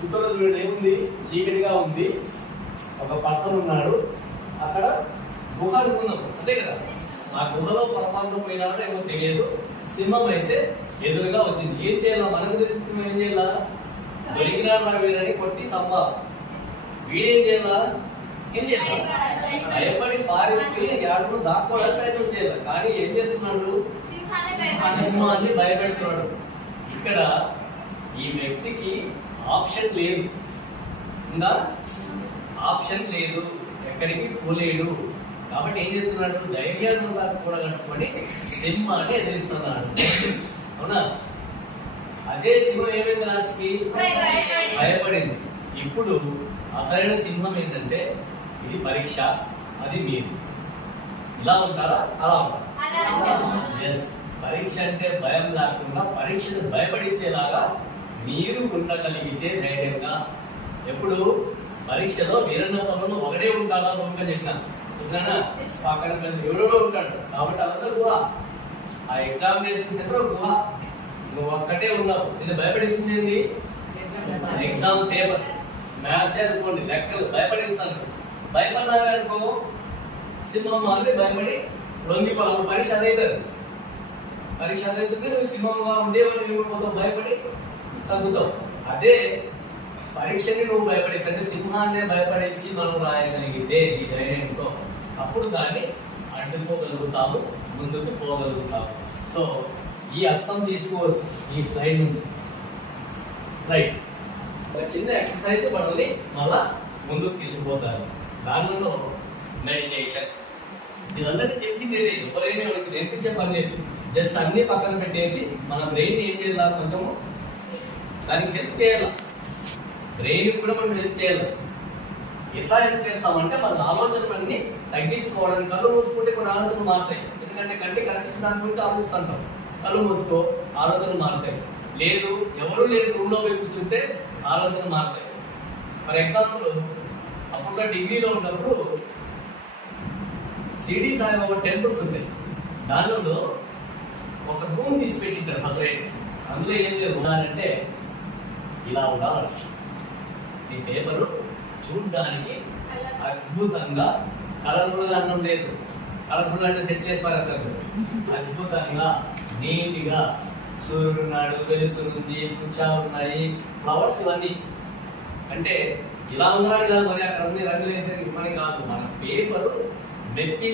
ఫోటోలో చూడండి ఏముంది, చీకటిగా ఉంది, ఒక పర్సన్ ఉన్నాడు అక్కడ. గుహ అనుకున్నాం అంతే కదా, ఆ గుహలో పొరపాటున పోయినాడో ఏమో తెలియదు. సింహం అయితే ఎదురుగా వచ్చింది. ఏం చేయాలా, మనకు తెలిసిన ఏం చేయాలా, దొరికినాడు నా వీడని కొట్టి చంపాలి. వీడేం చేయాలా, ఏం చేయాలి, భయపడి పారిపోయి యాడను దాక్కోవడానికి ప్రయత్నం చేయాలి. కానీ ఏం చేస్తున్నాడు, సింహాన్ని భయపెడుతున్నాడు. ఇక్కడ ఈ వ్యక్తికి ఆప్షన్ లేదు, ఉందా, ఆప్షన్ లేదు, ఎక్కడికి పోలేడు. కాబట్టి ఏం చేస్తున్నాడు, ధైర్యంగా కూడా కట్టుకొని సింహాన్ని ఎదిరిస్తున్నాడు. అవునా, అదే సింహం ఏమైంది, లాస్ట్కి భయపడింది. ఇప్పుడు అసలైన సింహం ఏంటంటే ఇది పరీక్ష, అది మీరు. ఇలా ఉంటారా, అలా ఉంటారా? ఎస్, పరీక్ష అంటే భయం లేకుండా పరీక్షను భయపడించేలాగా మీరు ఉండగలిగితే ధైర్యంగా. ఎప్పుడు పరీక్షలో వీరన్నతంలో ఒకడే ఉంటాడా, ఇంకా చెప్పినాను పక్కన ఎవడో ఉంటాడు. కాబట్టి అందరూ గుహ, ఆ ఎగ్జామినేషన్ సెంటర్ గుహ, నువ్వు ఒక్కటే ఉన్నావు. నేను భయపడిస్తుంది ఏంటి, ఎగ్జామ్ పేపర్, మ్యాథ్స్ అనుకోండి, లెక్కలు భయపడిస్తాను. భయపడినావే అనుకో, సింహం మాత్రమే భయపడి లొంగిపోవాలి. పరీక్ష అదైతుంది, పరీక్ష అదైతుంటే నువ్వు సింహంగా ఉండేవాళ్ళు పోతావు, భయపడి చదువుతావు. అదే పరీక్షని నువ్వు భయపడేసి, అంటే సింహాన్నే భయపడేసి మనం రాయగలిగితే ఈ ధైర్యంతో, అప్పుడు దాన్ని అడ్డుకోగలుగుతాము, ముందుకు పోగలుగుతాము. సో ఈ అర్థం తీసుకోవచ్చు ఈ స్లైడ్ నుంచి. రైట్, ఒక చిన్న ఎక్సర్సైజ్ మనల్ని మళ్ళా ముందుకు తీసుకుపోతారు. దానిలో మెడిటేషన్, ఇదందరికీ తెలిసిందేదే, ఎవరైనా మనకి నేర్పించే పని లేదు. జస్ట్ అన్ని పక్కన పెట్టేసి మన బ్రెయిన్ ఏం చేయాలి, కొంచెము దానికి హెల్ప్ చేయాలి. బ్రెయిన్ కూడా మనం హెల్ప్ చేయాలి. ఎట్లా హెల్ప్ చేస్తామంటే మన ఆలోచనలన్నీ తగ్గించుకోవడానికి. కళ్ళు మూసుకుంటే కొన్ని ఆలోచనలు మారుతాయి, ఎందుకంటే కంటి కనిపించిన దాని గురించి ఆలోచిస్తుంటాం. కళ్ళు మూసుకో, ఆలోచనలు మారుతాయి. లేదు, ఎవరు లేని రూమ్లో పోయి కూర్చుంటే ఆలోచనలు మారుతాయి. ఫర్ ఎగ్జాంపుల్, అప్పుడు డిగ్రీలో ఉన్నప్పుడు సిడి సాయిబాబా టెంపుల్స్ ఉంటాయి. దానిలో ఒక రూమ్ తీసి పెట్టింటారు సపరేట్. అందులో ఏం లేదు, అంటే ఇలా ఉండాలి. ఈ పేపరు చూడడానికి అద్భుతంగా, కలర్ఫుల్గా అన్నం లేదు, కలర్ఫుల్ అంటే తెచ్చేసి పారేస్తారు. అద్భుతంగా నీట్గా సూర్యుడు ఉన్నాడు, వెలుతురుంది, వృక్షాలు ఉన్నాయి, ఫ్లవర్స్ ఇవన్నీ. అంటే ఇలా ఉండాలి కాదు, మరి అక్కడ అన్ని రంగులు వేసే పని కాదు. మన పేపరు మెప్పి